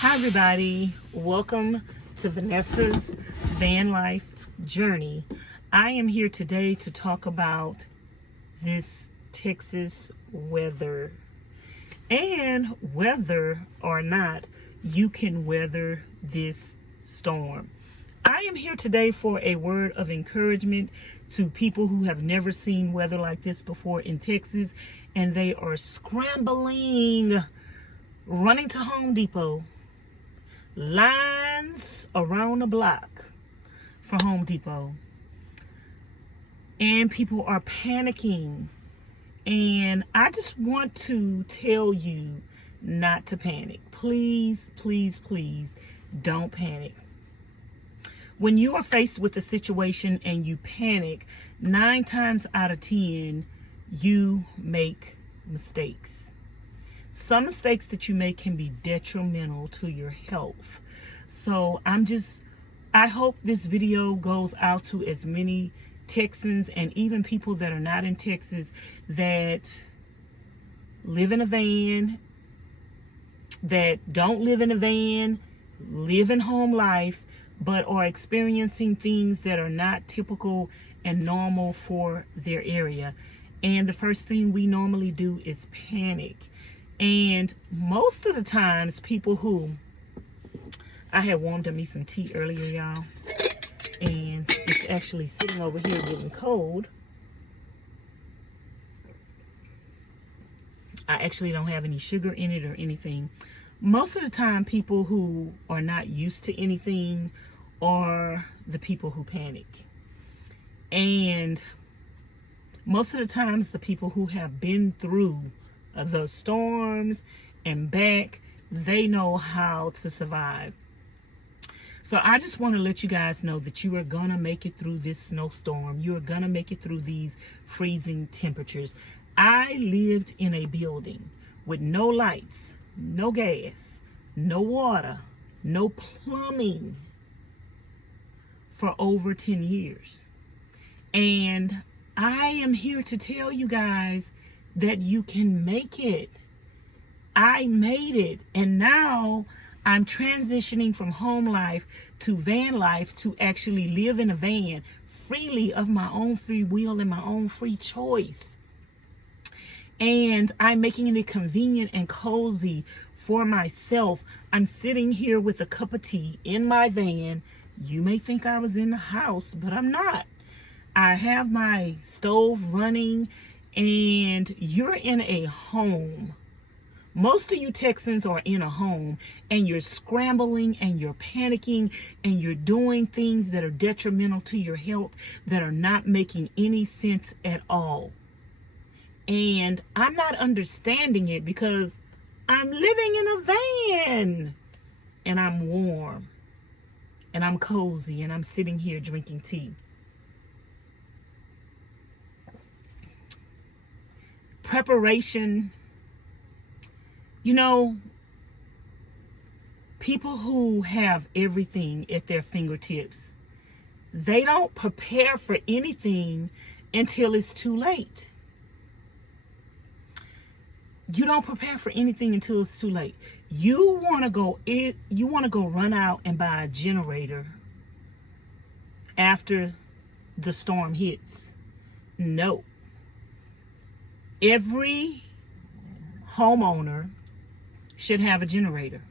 Hi everybody, welcome to Vanessa's van life journey. I am here today to talk about this Texas weather and whether or not you can weather this storm. I am here today for a word of encouragement to people who have never seen weather like this before in Texas, and they are scrambling, running to Home Depot, lines around the block for Home Depot, and people are panicking. And I just want to tell you not to panic. Please, please, please don't panic. When you are faced with a situation and you panic, 9 times out of 10, you make mistakes. Some mistakes that you make can be detrimental to your health. So I hope this video goes out to as many Texans and even people that are not in Texas that live in a van, that don't live in a van, live in home life, but are experiencing things that are not typical and normal for their area. And the first thing we normally do is panic. And most of the times, people who, I had warmed up me some tea earlier, y'all, and it's actually sitting over here getting cold. I actually don't have any sugar in it or anything. Most of the time, people who are not used to anything are the people who panic. And most of the times, the people who have been through the storms and back, they know how to survive. So I just want to let you guys know that you are gonna make it through this snowstorm. You are gonna make it through these freezing temperatures. I lived in a building with no lights, no gas, no water, no plumbing for over 10 years. And I am here to tell you guys that you can make it. I made it, and now I'm transitioning from home life to van life to actually live in a van freely of my own free will and my own free choice. And I'm making it convenient and cozy for myself. I'm sitting here with a cup of tea in my van. You may think I was in the house, but I'm not. I have my stove running, and you're in a home. Most of you Texans are in a home, and you're scrambling and you're panicking and you're doing things that are detrimental to your health that are not making any sense at all. And I'm not understanding it because I'm living in a van and I'm warm and I'm cozy and I'm sitting here drinking tea. Preparation. You know, people who have everything at their fingertips, they don't prepare for anything until it's too late. You don't prepare for anything until it's too late. You want to go run out and buy a generator after the storm hits. No. Every homeowner should have a generator.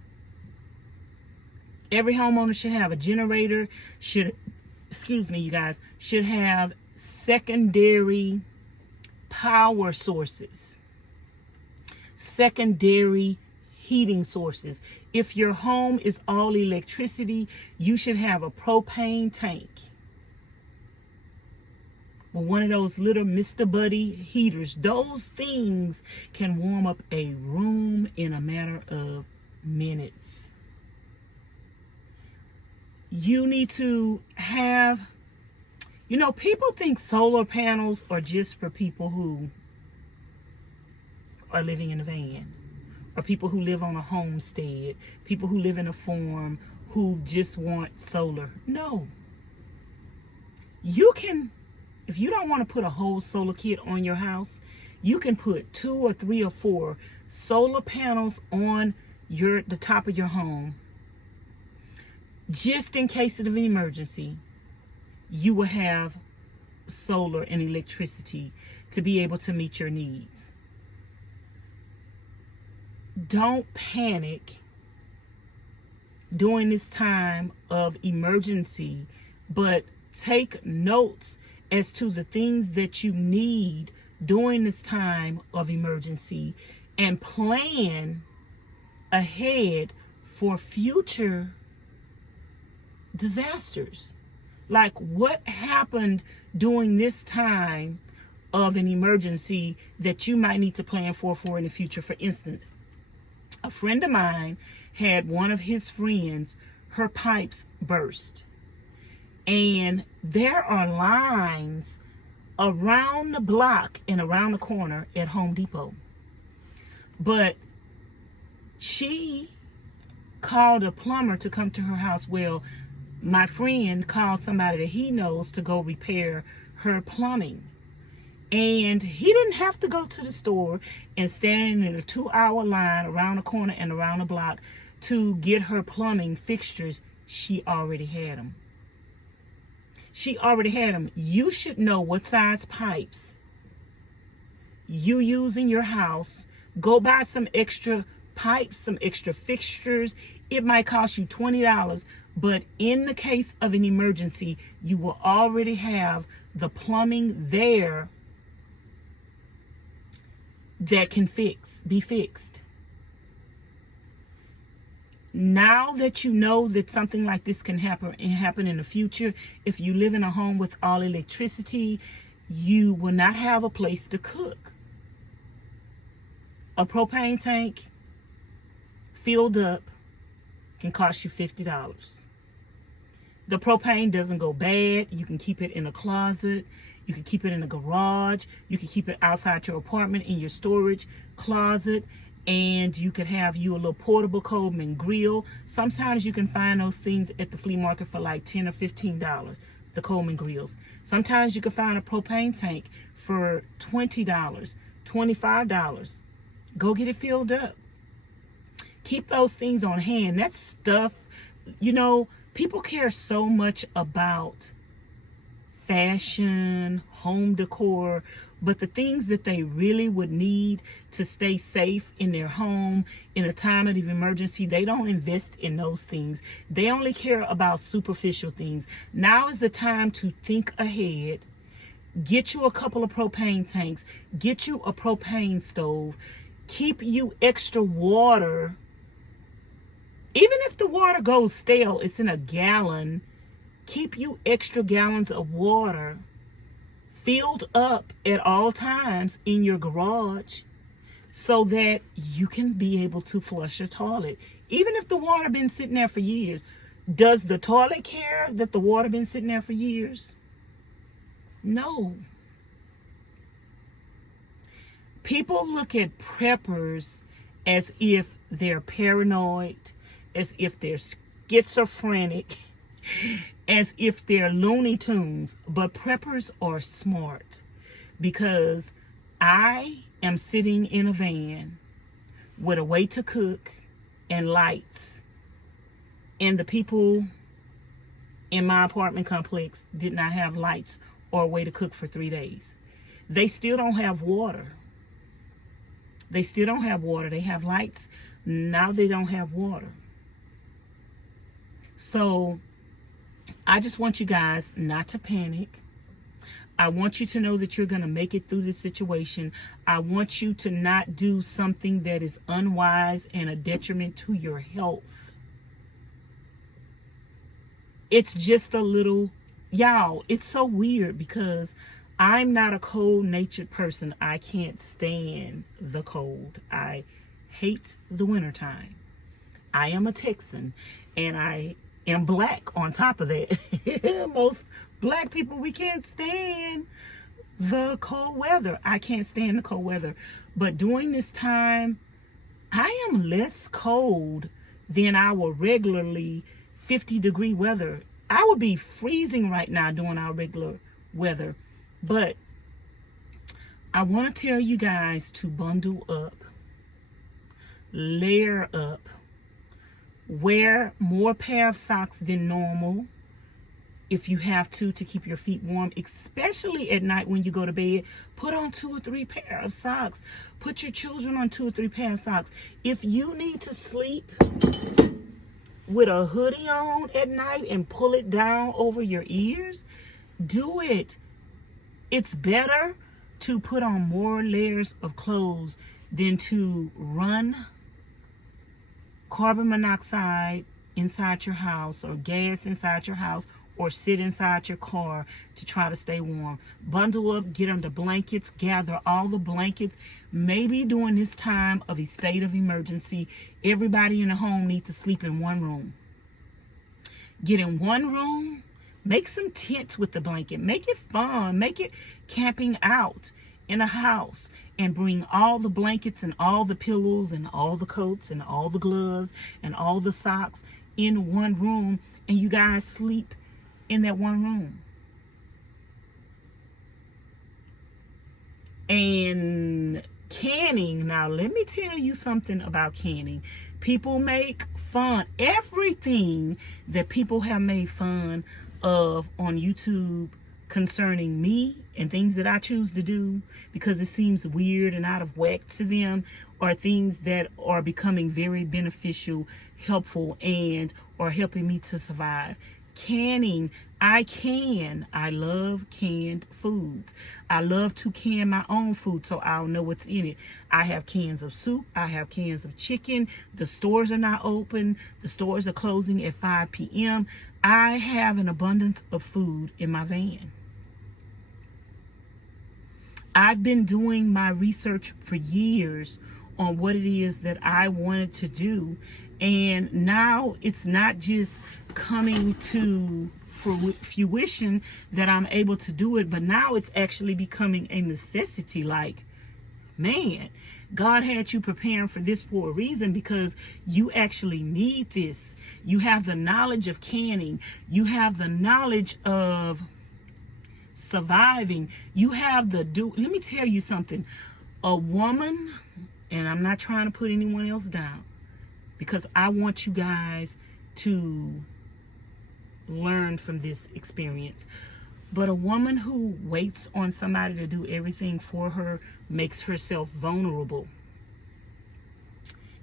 Every homeowner should have a generator, should have secondary power sources, secondary heating sources. If your home is all electricity, you should have a propane tank. One of those little Mr. Buddy heaters. Those things can warm up a room in a matter of minutes. You need to have, people think solar panels are just for people who are living in a van, or people who live on a homestead, people who live in a farm who just want solar. No. You can, if you don't want to put a whole solar kit on your house, you can put 2 or 3 or 4 solar panels on the top of your home, just in case of an emergency, you will have solar and electricity to be able to meet your needs. Don't panic during this time of emergency, but take notes as to the things that you need during this time of emergency and plan ahead for future disasters. Like what happened during this time of an emergency that you might need to plan for in the future. For instance, a friend of mine had one of his friends, her pipes burst. And there are lines around the block and around the corner at Home Depot. But she called a plumber to come to her house. Well, my friend called somebody that he knows to go repair her plumbing. And he didn't have to go to the store and stand in a 2-hour line around the corner and around the block to get her plumbing fixtures. She already had them. You should know what size pipes you use in your house. Go buy some extra pipes, some extra fixtures. It might cost you $20, but in the case of an emergency, you will already have the plumbing there that can be fixed. Now that you know that something like this can happen in the future, if you live in a home with all electricity, you will not have a place to cook. A propane tank filled up can cost you $50. The propane doesn't go bad. You can keep it in a closet. You can keep it in a garage. You can keep it outside your apartment in your storage closet. And you could have you a little portable Coleman grill. Sometimes you can find those things at the flea market for like $10 or $15, the Coleman grills. Sometimes you can find a propane tank for $20, $25. Go get it filled up. Keep those things on hand. That's stuff, people care so much about fashion, home decor, but the things that they really would need to stay safe in their home in a time of emergency, they don't invest in those things. They only care about superficial things. Now is the time to think ahead. Get you a couple of propane tanks. Get you a propane stove. Keep you extra water. Even if the water goes stale, it's in a gallon. Keep you extra gallons of water filled up at all times in your garage so that you can be able to flush your toilet. Even if the water been sitting there for years, does the toilet care that the water been sitting there for years? No. People look at preppers as if they're paranoid, as if they're schizophrenic, as if they're Looney Tunes. But preppers are smart, because I am sitting in a van with a way to cook and lights, and the people in my apartment complex did not have lights or a way to cook for 3 days. They still don't have water. They have lights. Now they don't have water. So I just want you guys not to panic. I want you to know that you're going to make it through this situation. I want you to not do something that is unwise and a detriment to your health. It's just a little, y'all, it's so weird because I'm not a cold-natured person. I can't stand the cold. I hate the wintertime. I am a Texan, and I am black on top of that. Most black people, we can't stand the cold weather. I can't stand the cold weather. But during this time, I am less cold than our regularly 50-degree weather. I would be freezing right now during our regular weather. But I want to tell you guys to bundle up, layer up, Wear more pair of socks than normal if you have to keep your feet warm, especially at night when you go to bed. Put on 2 or 3 pair of socks. Put your children on 2 or 3 pair of socks. If you need to sleep with a hoodie on at night and pull it down over your ears, do it. It's better to put on more layers of clothes than to run carbon monoxide inside your house or gas inside your house or sit inside your car to try to stay warm. Bundle up, get under blankets, gather all the blankets. Maybe during this time of a state of emergency, everybody in the home needs to sleep in one room. Get in one room, make some tents with the blanket, make it fun, make it camping out in a house, and bring all the blankets and all the pillows and all the coats and all the gloves and all the socks in one room, and you guys sleep in that one room. And canning, now let me tell you something about canning. People make fun, everything that people have made fun of on YouTube concerning me and things that I choose to do because it seems weird and out of whack to them, are things that are becoming very beneficial, helpful, and are helping me to survive. Canning, I love canned foods. I love to can my own food so I'll know what's in it. I have cans of soup. I have cans of chicken. The stores are not open. The stores are closing at 5 p.m. I have an abundance of food in my van. I've been doing my research for years on what it is that I wanted to do. And now it's not just coming to fruition that I'm able to do it, but now it's actually becoming a necessity. Like, man, God had you preparing for this for a reason, because you actually need this. You have the knowledge of canning. You have the knowledge of surviving. You have the let me tell you something. A woman, and I'm not trying to put anyone else down, because I want you guys to learn from this experience. But a woman who waits on somebody to do everything for her makes herself vulnerable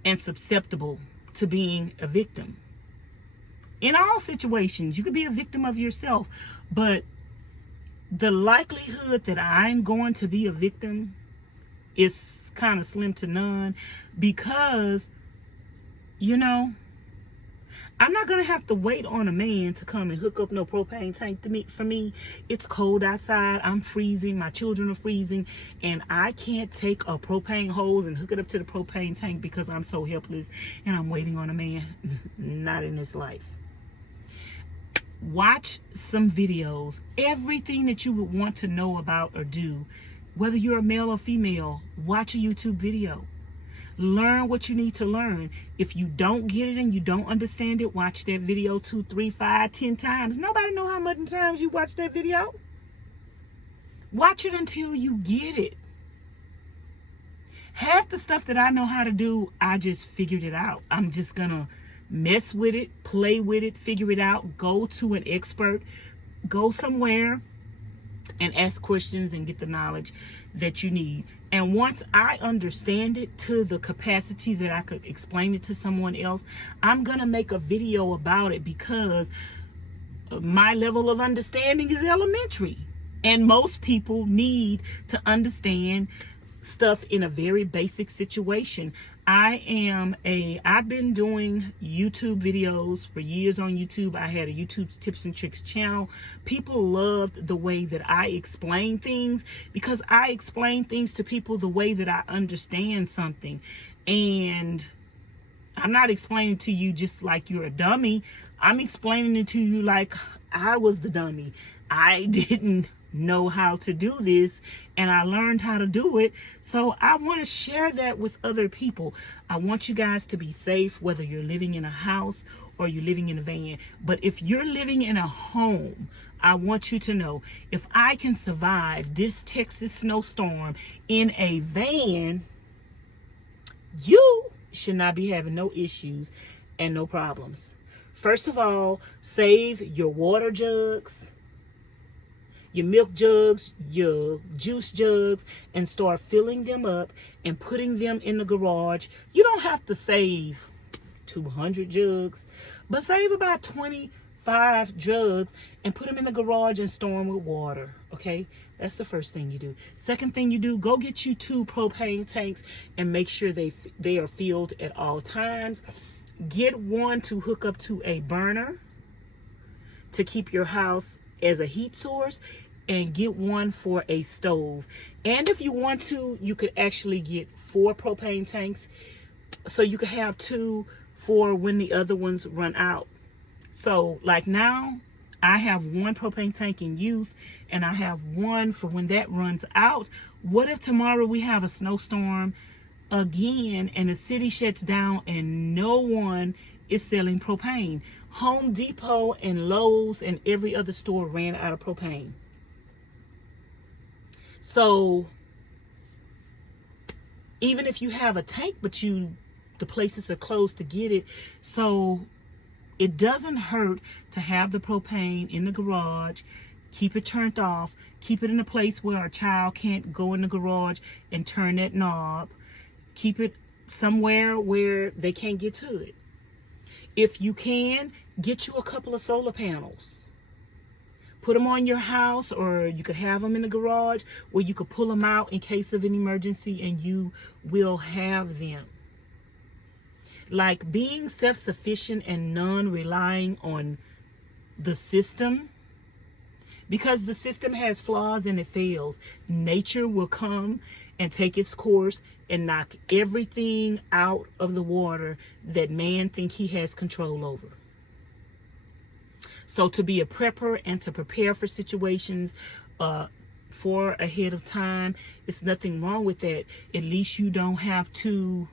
and susceptible to being a victim. In all situations, you could be a victim of yourself, but the likelihood that I'm going to be a victim is kind of slim to none, because, you know, I'm not going to have to wait on a man to come and hook up no propane tank for me. It's cold outside. I'm freezing. My children are freezing. And I can't take a propane hose and hook it up to the propane tank because I'm so helpless and I'm waiting on a man. Not in this life. Watch some videos. Everything that you would want to know about or do, whether you're a male or female, watch a YouTube video. Learn what you need to learn. If you don't get it and you don't understand it, watch that video 2, 3, 5, 10 times. Nobody know how many times you watch that video. Watch it until you get it. Half the stuff that I know how to do, I just figured it out. I'm just gonna mess with it, play with it, figure it out, go to an expert, go somewhere and ask questions and get the knowledge that you need. And once I understand it to the capacity that I could explain it to someone else, I'm going to make a video about it, because my level of understanding is elementary. And most people need to understand stuff in a very basic situation. I've been doing YouTube videos for years on YouTube. I had a YouTube tips and tricks channel. People loved the way that I explain things, because I explain things to people the way that I understand something. And I'm not explaining to you just like you're a dummy. I'm explaining it to you like I was the dummy. I didn't know how to do this, and I learned how to do it. So I want to share that with other people. I want you guys to be safe, whether you're living in a house or you're living in a van. But if you're living in a home, I want you to know, if I can survive this Texas snowstorm in a van, you should not be having no issues and no problems. First of all, save your water jugs, your milk jugs, your juice jugs, and start filling them up and putting them in the garage. You don't have to save 200 jugs, but save about 25 jugs and put them in the garage and store them with water, okay? That's the first thing you do. Second thing you do, go get you 2 propane tanks and make sure they are filled at all times. Get one to hook up to a burner to keep your house as a heat source, and get one for a stove. And if you want to, you could actually get 4 propane tanks, so you could have 2 for when the other ones run out. So like now, I have 1 propane tank in use, and I have 1 for when that runs out. What if tomorrow we have a snowstorm again and the city shuts down and no one is selling propane? Home Depot and Lowe's and every other store ran out of propane. So even if you have a tank, but the places are closed to get it, so it doesn't hurt to have the propane in the garage. Keep it turned off. Keep it in a place where a child can't go in the garage and turn that knob. Keep it somewhere where they can't get to it. If you can, get you a couple of solar panels. Put them on your house, or you could have them in the garage where you could pull them out in case of an emergency, and you will have them. Like being self-sufficient and non-relying on the system, because the system has flaws and it fails. Nature will come and take its course and knock everything out of the water that man thinks he has control over. So to be a prepper and to prepare for situations for ahead of time, it's nothing wrong with that. At least you don't have to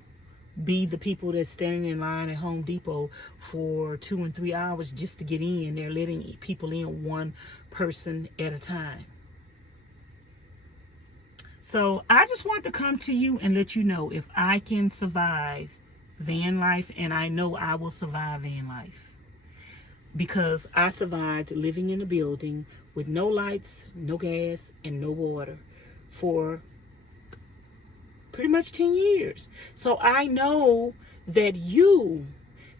be the people that's standing in line at Home Depot for 2 and 3 hours just to get in. They're letting people in 1 person at a time. So I just want to come to you and let you know, if I can survive van life, and I know I will survive van life, because I survived living in a building with no lights, no gas, and no water for pretty much 10 years. So I know that you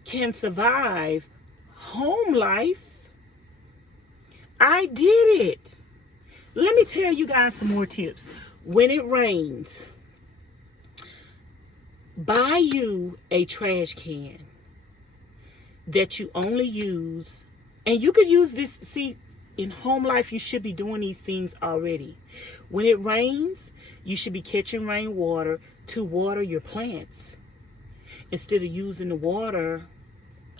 can survive home life. I did it. Let me tell you guys some more tips. When it rains, buy you a trash can that you only use, and you could use this. See, in home life, you should be doing these things already. When it rains, you should be catching rainwater to water your plants. Instead of using the water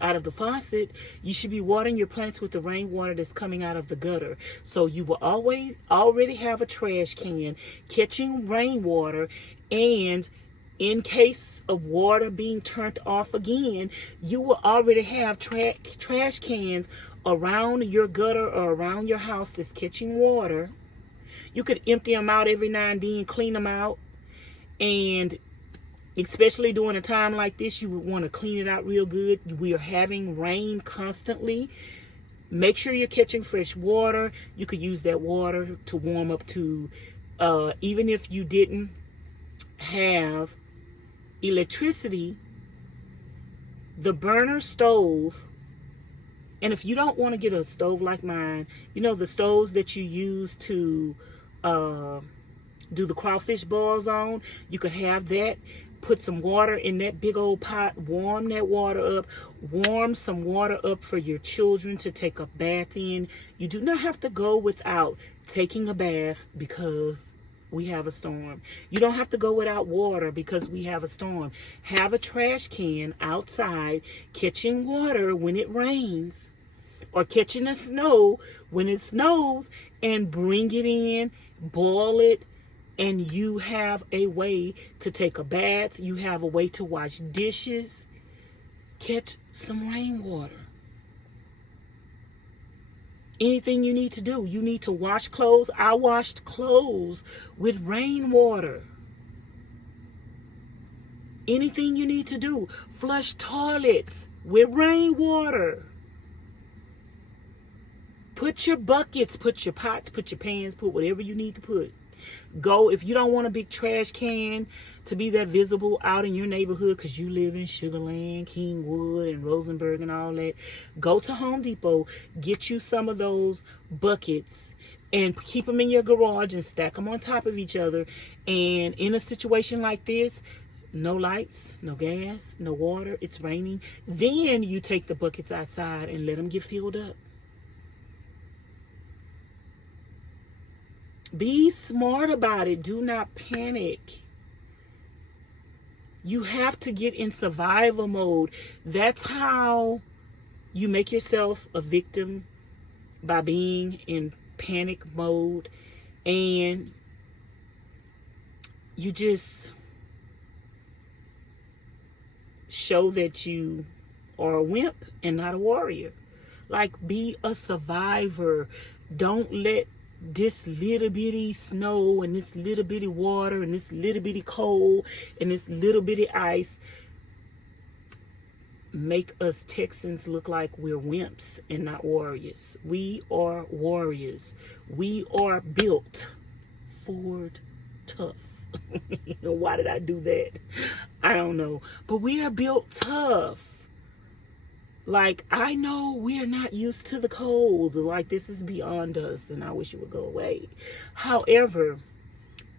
out of the faucet, you should be watering your plants with the rainwater that's coming out of the gutter. So you will already have a trash can catching rainwater, and in case of water being turned off again, you will already have trash cans around your gutter or around your house that's catching water. You could empty them out every now and then, clean them out. And especially during a time like this, you would want to clean it out real good. We are having rain constantly. Make sure you're catching fresh water. You could use that water to warm up to, even if you didn't have electricity, the burner stove. And if you don't want to get a stove like mine, you know, the stoves that you use to do the crawfish boils on, you could have that. Put some water in that big old pot, warm that water up, warm some water up for your children to take a bath in. You do not have to go without taking a bath because we have a storm. You don't have to go without water because we have a storm. Have a trash can outside catching water when it rains, or catching the snow when it snows, and bring it in, boil it, and you have a way to take a bath. You have a way to wash dishes. Catch some rainwater. Anything you need to do. You need to wash clothes. I washed clothes with rainwater. Anything you need to do. Flush toilets with rainwater. Put your buckets, put your pots, put your pans, put whatever you need to put. Go, if you don't want a big trash can to be that visible out in your neighborhood because you live in Sugarland, Kingwood, and Rosenberg and all that, go to Home Depot, get you some of those buckets and keep them in your garage and stack them on top of each other. And in a situation like this, no lights, no gas, no water, it's raining, then you take the buckets outside and let them get filled up. Be smart about it. Do not panic. You have to get in survival mode. That's how you make yourself a victim, by being in panic mode, and you just show that you are a wimp and not a warrior. Like, be a survivor. Don't let this little bitty snow and this little bitty water and this little bitty cold and this little bitty ice make us Texans look like we're wimps and not warriors. We are warriors. We are built Ford tough. Why did I do that? I don't know. But we are built tough. Like, I know we're not used to the cold. Like, this is beyond us, and I wish it would go away. However,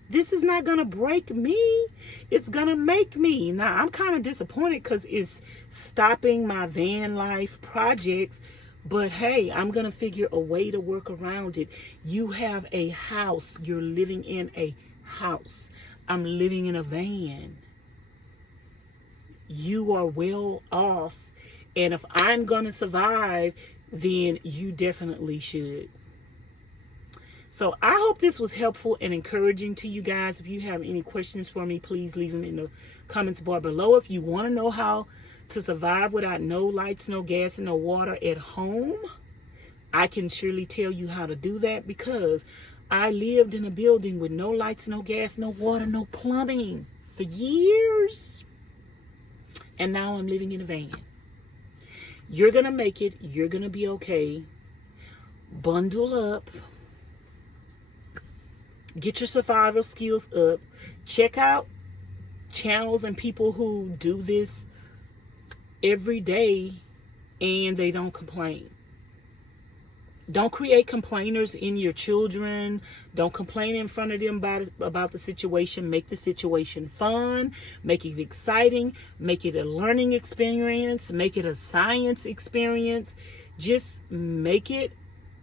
this is not going to break me. It's going to make me. Now, I'm kind of disappointed because it's stopping my van life projects. But, hey, I'm going to figure a way to work around it. You have a house. You're living in a house. I'm living in a van. You are well off. And if I'm going to survive, then you definitely should. So I hope this was helpful and encouraging to you guys. If you have any questions for me, please leave them in the comments bar below. If you want to know how to survive without no lights, no gas, and no water at home, I can surely tell you how to do that, because I lived in a building with no lights, no gas, no water, no plumbing for years. And now I'm living in a van. You're going to make it. You're going to be okay. Bundle up. Get your survival skills up. Check out channels and people who do this every day and they don't complain. Don't create complainers in your children. Don't complain in front of them about the situation. Make the situation fun. Make it exciting. Make it a learning experience. Make it a science experience. Just make it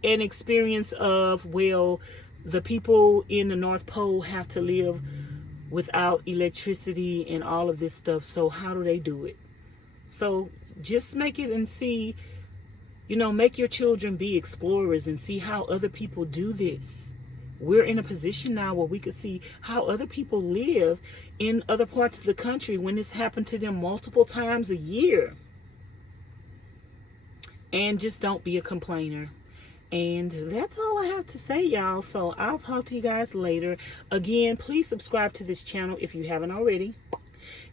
an experience of, well, the people in the North Pole have to live without electricity and all of this stuff. So how do they do it? So just make it and see. You know, make your children be explorers and see how other people do this. We're in a position now where we could see how other people live in other parts of the country when this happened to them multiple times a year. And just don't be a complainer. And that's all I have to say, y'all. So I'll talk to you guys later. Again, please subscribe to this channel if you haven't already.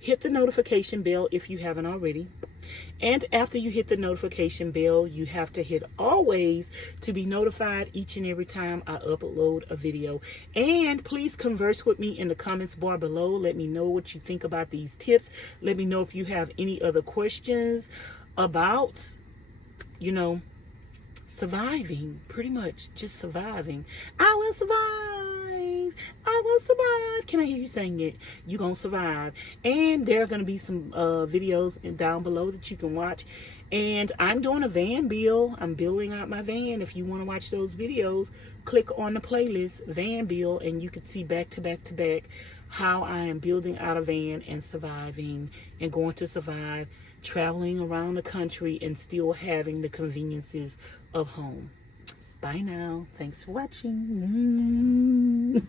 Hit the notification bell if you haven't already. And after you hit the notification bell, you have to hit always to be notified each and every time I upload a video. And please converse with me in the comments bar below. Let me know what you think about these tips. Let me know if you have any other questions about, you know, surviving. Pretty much just surviving. I will survive. I will survive. Can I hear you saying it? You're going to survive. And there are going to be some videos down below that you can watch. And I'm doing a van build. I'm building out my van. If you want to watch those videos, click on the playlist, van build, and you can see back to back to back how I am building out a van and surviving and going to survive, traveling around the country and still having the conveniences of home. Bye now. Thanks for watching.